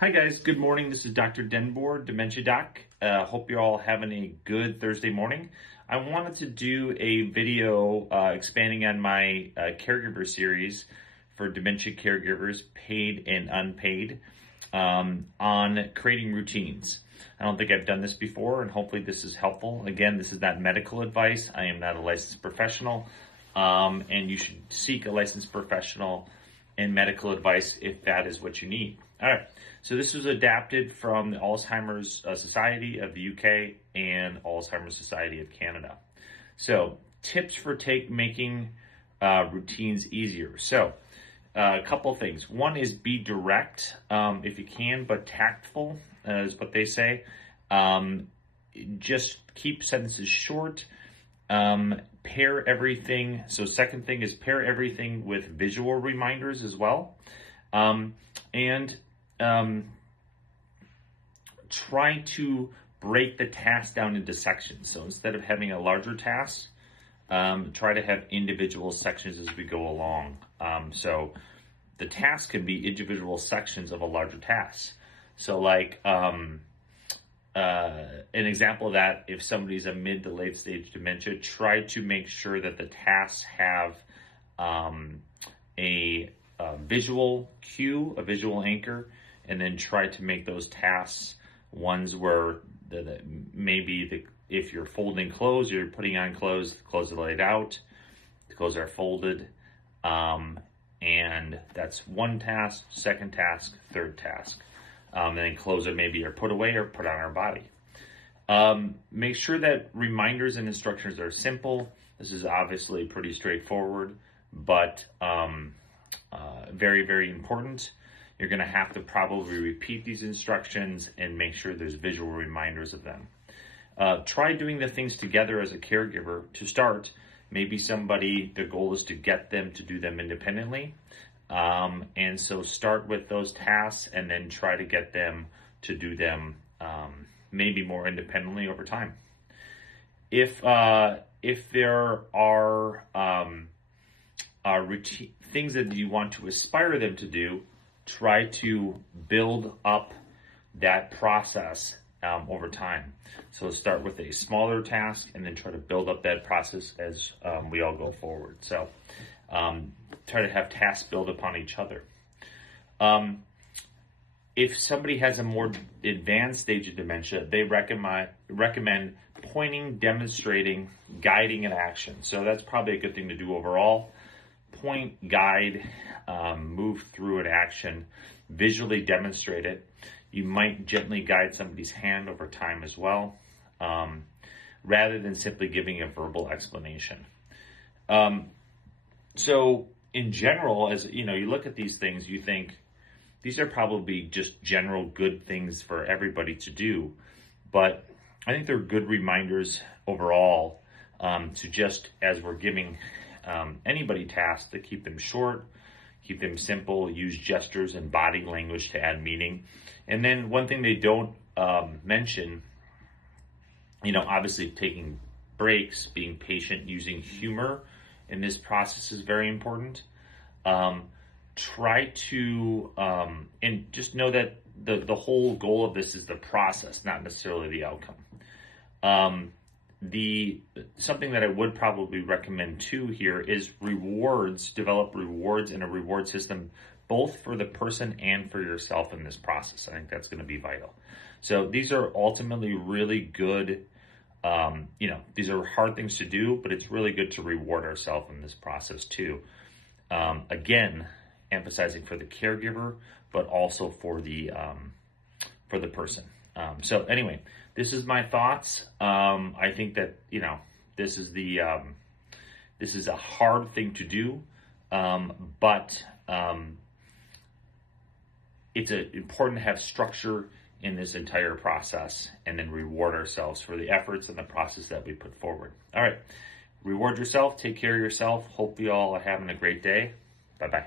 Hi guys, good morning. This is Dr. DenBoer, Dementia Doc. Hope you're all having a good Thursday morning. I wanted to do a video expanding on my caregiver series for dementia caregivers, paid and unpaid, on creating routines. I don't think I've done this before, and hopefully this is helpful. Again, this is not medical advice. I am not a licensed professional, and you should seek a licensed professional and medical advice if that is what you need. All right, so this was adapted from the Alzheimer's Society of the UK and Alzheimer's Society of Canada. So tips for making routines easier. So a couple things. One is be direct if you can, but tactful is what they say. Just keep sentences short. Pair everything. So second thing is pair everything with visual reminders as well. And try to break the task down into sections. So instead of having a larger task, try to have individual sections as we go along. So the task can be individual sections of a larger task. So like an example of that, if somebody's a mid to late stage dementia, try to make sure that the tasks have a visual cue, a visual anchor, and then try to make those tasks ones where if you're folding clothes, you're putting on clothes, the clothes are laid out, the clothes are folded, and that's one task, second task, third task. And then clothes are put away or put on our body. Make sure that reminders and instructions are simple. This is obviously pretty straightforward, but very, very important. You're going to have to probably repeat these instructions and make sure there's visual reminders of them. Try doing the things together as a caregiver to start. Maybe the goal is to get them to do them independently. And so start with those tasks and then try to get them to do them maybe more independently over time. If there are routine things that you want to aspire them to do, try to build up that process over time. So start with a smaller task and then try to build up that process as we all go forward. So try to have tasks build upon each other. If somebody has a more advanced stage of dementia, they recommend pointing, demonstrating, guiding an action. So that's probably a good thing to do overall. Point, guide, move through an action, visually demonstrate it. You might gently guide somebody's hand over time as well, rather than simply giving a verbal explanation. So in general, as you look at these things, you think these are probably just general good things for everybody to do, but I think they're good reminders overall to just as we're giving anybody tasks, to keep them short, keep them simple, use gestures and body language to add meaning. And then one thing they don't mention, obviously taking breaks, being patient, using humor in this process is very important. Try to, and just know that the whole goal of this is the process, not necessarily the outcome. Something that I would probably recommend too here is develop rewards in a reward system, both for the person and for yourself in this process. I think that's going to be vital. So these are ultimately really good, these are hard things to do, but it's really good to reward ourselves in this process too. Again, emphasizing for the caregiver, but also for the person. So anyway, this is my thoughts. I think that, this is a hard thing to do, but it's important to have structure in this entire process and then reward ourselves for the efforts and the process that we put forward. All right, reward yourself, take care of yourself. Hope you all are having a great day. Bye-bye.